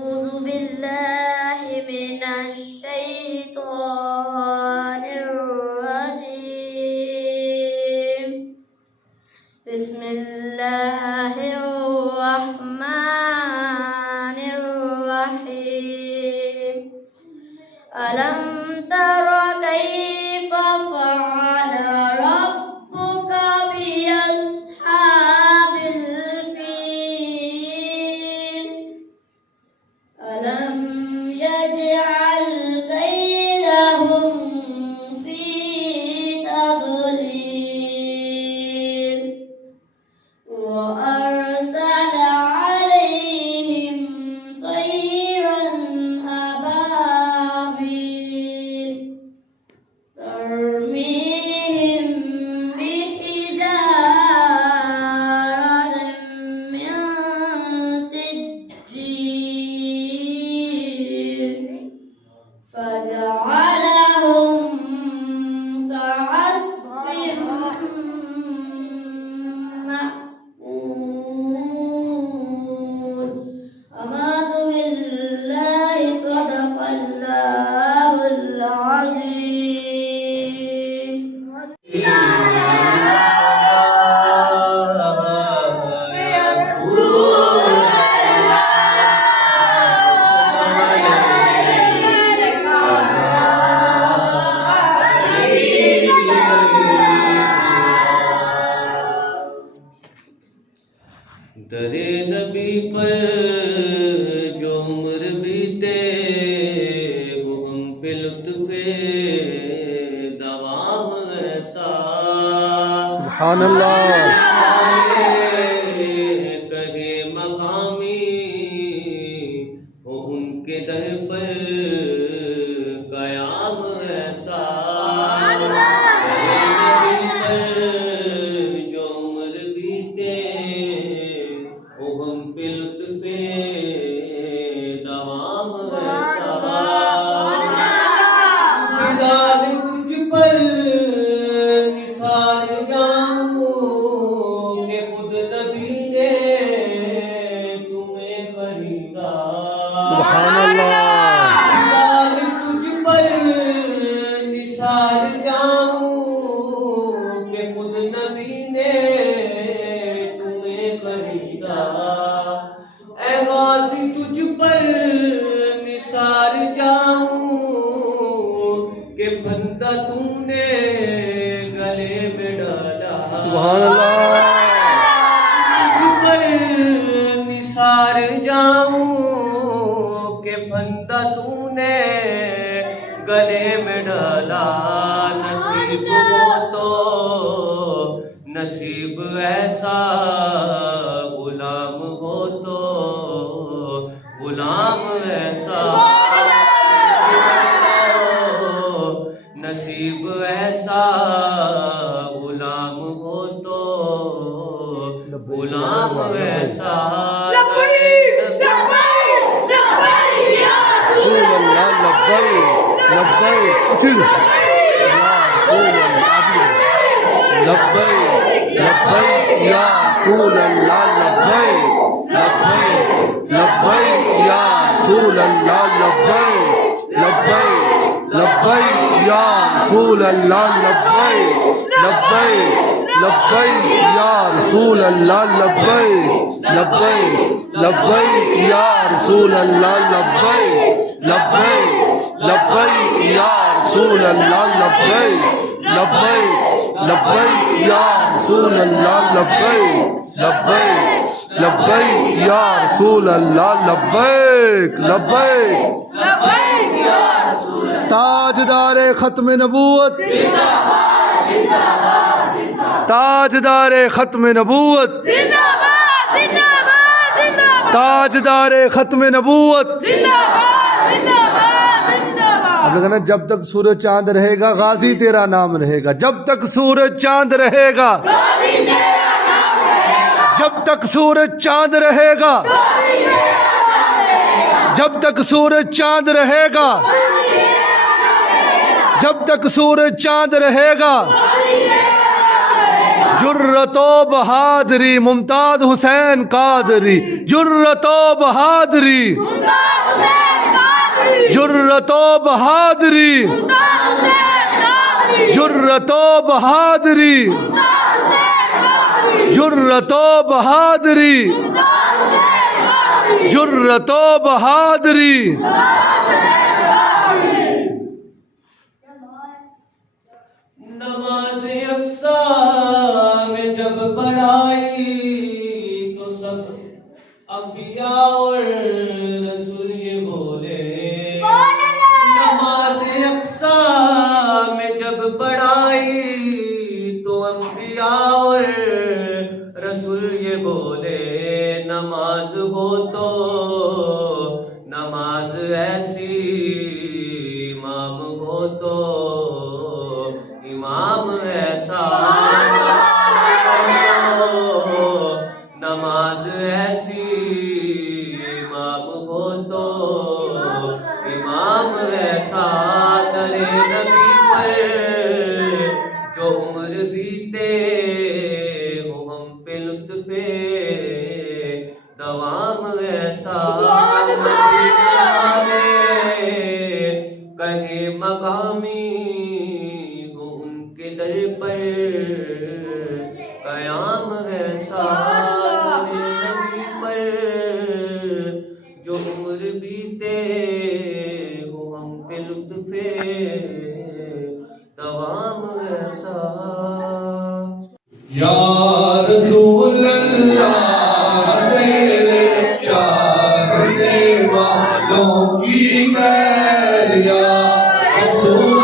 أعوذ بالله من الشيطان الرجيم بسم الله الرحمن الرحيم ألم تر كيف فعل ربك بأصحاب الفيل ألم يجعل كيدهم في تضليل وأرسل عليهم طيرا أبابيل ترميهم بحجارة من سجيل فجعلهم كعصف مأكول آمنت بالله صدق الله العظيم درے نبی پر جو عمر بیتے وہ ہم پہ لطف دوام ایسا سبحان اللہ کہے مقامی وہ ان کے در پر قیام ایسا جو عمر بیتے وہ ہم پہ لطف دوام ایسا بلال تجھ پر نثار جاؤں کہ خود نبی نے تمہیں خریدا سبحان اللہ بلال تجھ پر نثار جاؤں کہ خود نبی نے تمہیں خریدا اے غازی تجھ پر نثار جاؤں کہ بندہ تو نے گلے میں ڈالا سبحان اللہ تجھ پر نثار جاؤں کہ بندہ تو نے گلے میں ڈالا نصیب ہو تو نصیب ایسا غلام ہو تو غلام ایسا نصیب ایسا غلام ہو تو غلام ایسا رسول اللہ لبیک لبیک اچھل یا رسول اللہ لبیک لبیک یا رسول اللہ لبیک لبیک لبیک یا رسول اللہ لبیک لبیک لبیک یا رسول اللہ لبیک لبیک لبیک یا رسول اللہ لبیک لبیک لبیک یا رسول اللہ لبیک لبیک لبیک یا رسول اللہ لبیک لبیک لبیک یا رسول اللہ لبیک لبیک لبیک یا رسول اللہ لبیک لبیک تاجدار ختم نبوت تاجدار ختم نبوت تاجدار ختم نبوت اب لگا نا جب تک سورج چاند رہے گا غازی تیرا نام رہے گا جب تک سورج چاند رہے گا جب تک سورج چاند رہے گا جب تک سورج چاند رہے گا جب تک سورج چاند رہے گا جرت و بہادری ممتاز حسین قادری جرت و بہادری جرت و بہادری جرت و بہادری جرت و بہادری جرت و بہادری نماز اقصا میں جب پڑھائی تو سب انبیاء اور رسول یہ بولے نماز اقصا میں جب پڑھائی تو انبیاء اور رسول یہ بولے نماز ہو تو نماز ایسی امام ہو تو امام ایسا نماز ایسی امام ہو تو امام ایسا درے نبی پر جو عمر بیتے ہو ہم پہ لطف دوام ایسا کہیں مقامی در پر قیام ہے سارے نبی پر جو عمر بیتے ہو ہم پہ لطف دوام ایسا یا رسول اللہ تیرے چاہنے والوں کی خیر یا رسول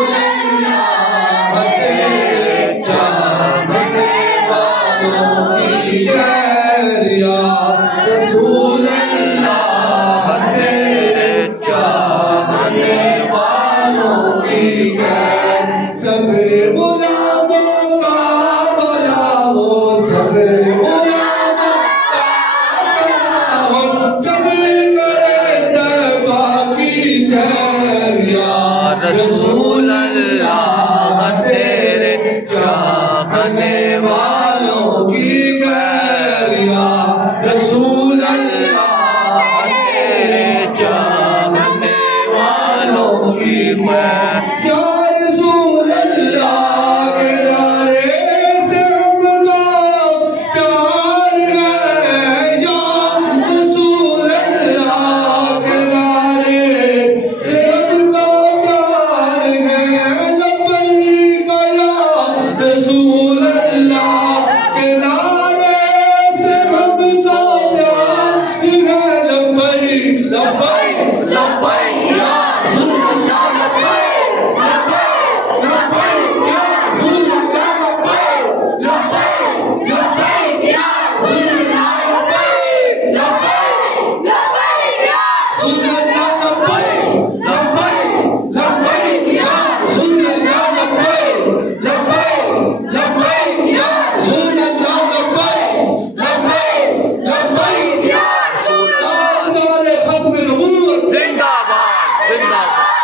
رسول اللہ تیرے چاہنے والوں کی خیر یا رسول اللہ تیرے چاہنے والوں کی خیر یا رسول اللہ کے نعرے سے ہم کو پیار ہے یا رسول اللہ کے نعرے سے ہم کو رسول اللہ کے نعرے سے ہم کو پیار ہے لبیک لبیک لبیک یا رسول اللہ لبیک لبیک لبیک یا رسول اللہ لبیک لبیک لبیک یا رسول اللہ لبیک لبیک لبیک یا رسول اللہ لبیک لبیک لبیک یا رسول اللہ لبیک لبیک زندہ باد زندہ باد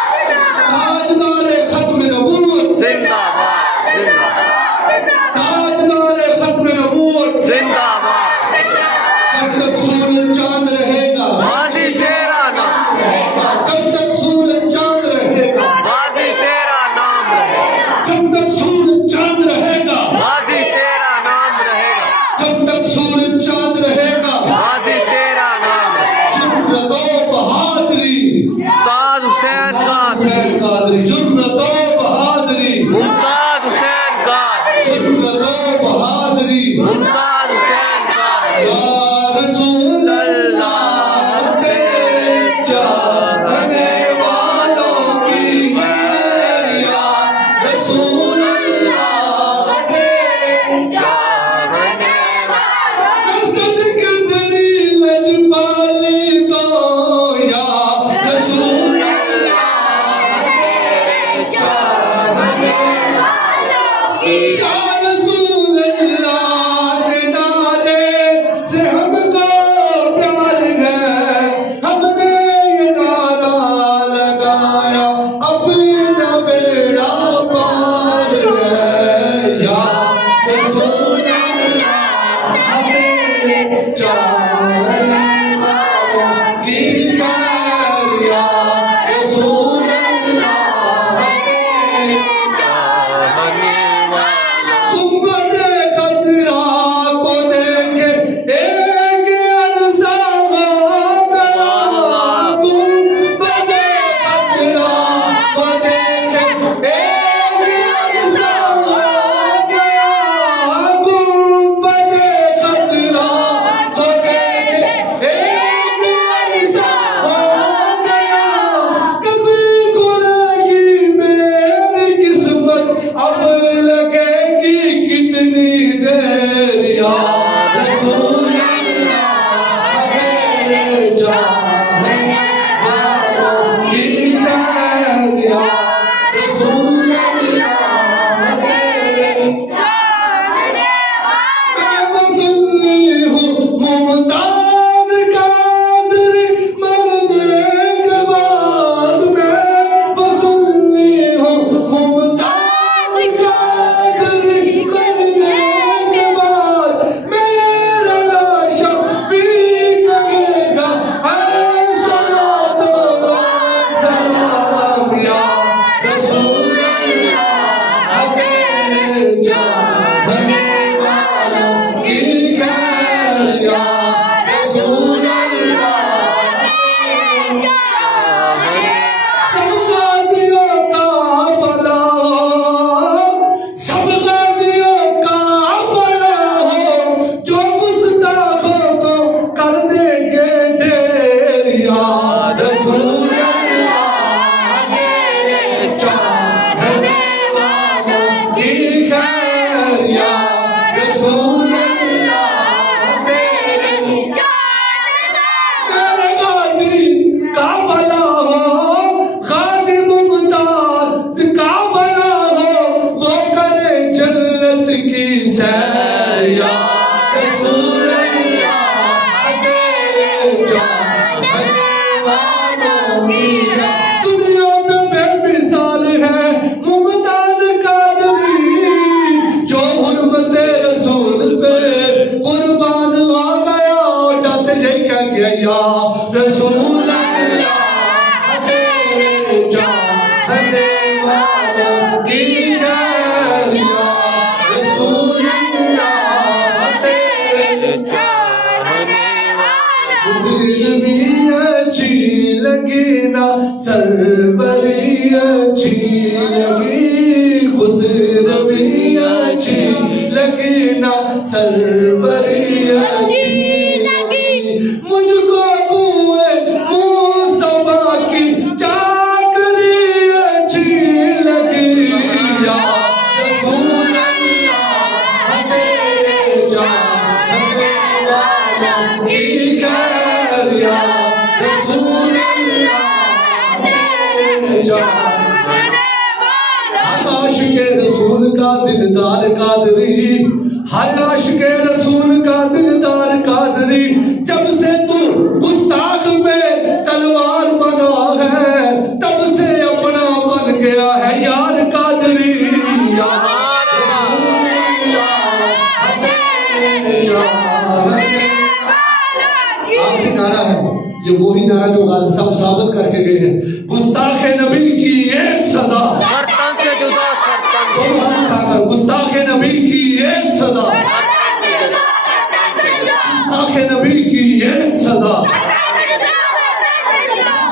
اچھی لگی نا سربری اچھی لگی خسروی اچھی لگی نا سربری اچھی لگی مجھ کو بوئے مصطفیٰ کی چاکری اچھی لگی یا رسول اللہ میرے چاہنے والوں کی خیر یا رسول اللہ میرے چاہنے ہر عاشق رسول کا دلدار قادری ہر عاشق رسول کا دلدار قادری جب سے تو گستاخ پہ تلوار بنا ہے تب سے اپنا بن گیا ہے یار قادری یا رسول اللہ میرے چاہنے آخری نعرہ ہے یہ وہی نعرہ جو غالب صاحب ثابت کر کے گئے ہیں گستاخ نبی کی ایک سزا سرطان سے جدا سرطان سے گستاخ نبی کی ایک سزا گستاخ نبی کی ایک سزا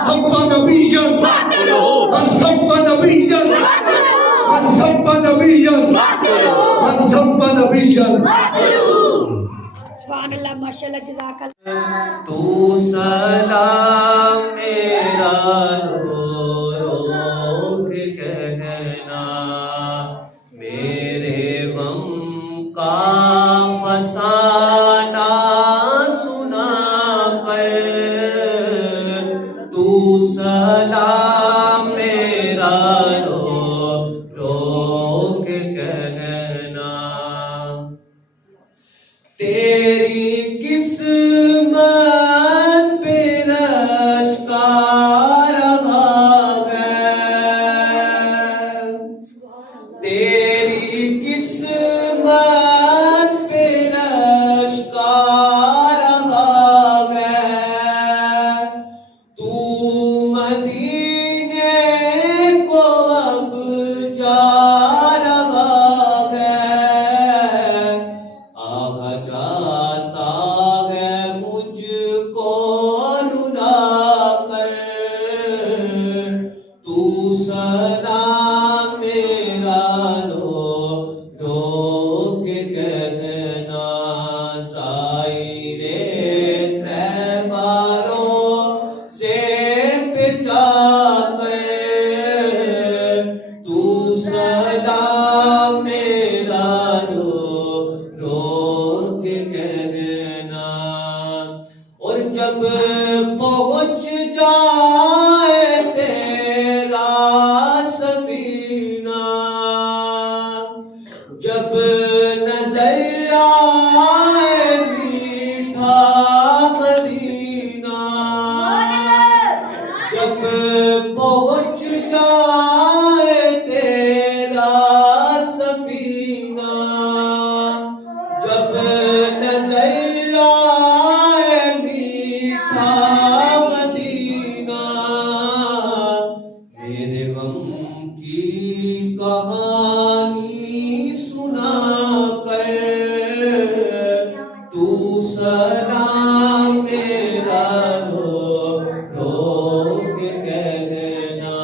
سب نبی جن من سب نبی جن من سب نبی جن من سب نبی جن سبحان اللہ ماشاءاللہ جزاک اللہ تو سلام میرا رو رو کے کہنا میرے غم کا فسانہ سنا کر تو سلام میرا رو رو کے کہنا تیری قسمت پہ رش کا رہا ہے تیری قسمت پہ رش کا رہا ہے تو مدینے کو اب جا رہا ہے آہ جاتا ہے مجھ کو رلا کر تو سلام میرا رو رو کے کہنا سائرے تہواروں سے پجا کر تو سلام میرا رو رو کے کہنا اور جب پہنچ جائے تیرا سفینہ جب نظر آئے میٹھا مدینہ جب پہنچ جائے تیرا سفینہ جب نظر آئے میٹھا مدینہ میرے غم کی کہانی سنا کر تو سلام میرا رو رو کے کہنا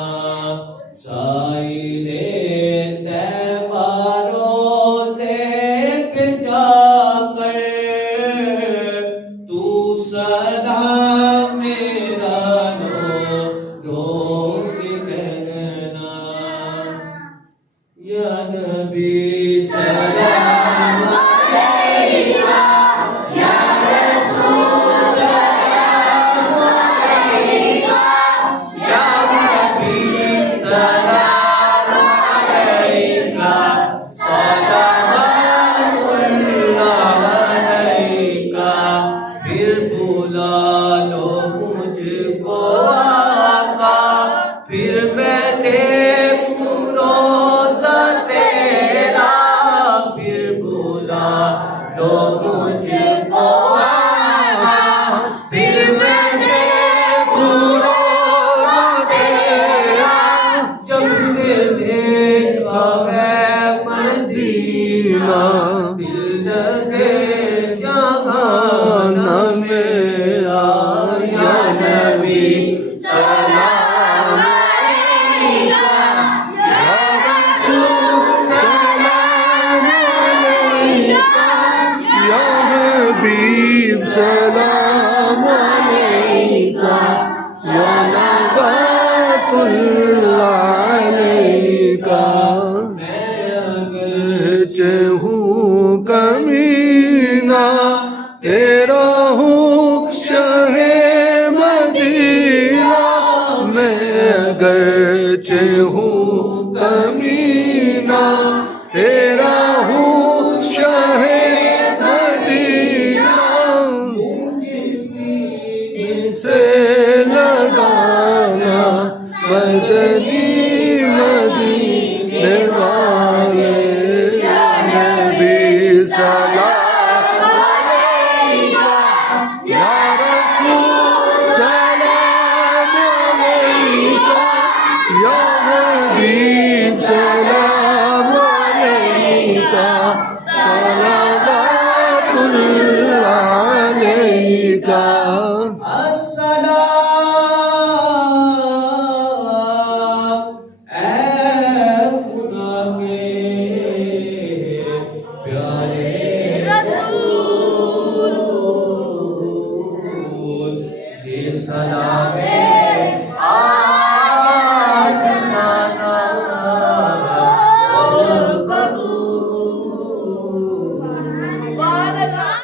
علیکا اگرچہ ہوں کمینہ تیرا ہوں شاہ مدینہ میں اگرچہ ہوں کمینہ تیرا ہوں شاہ مدینہ مجھے سینے سے لگانا مدنی مدینے والے یا نبی سلام علیکہ یا رسول سلام علیکہ یا حبیب سلام علیکہ صلوات اللہ علیکہ سلام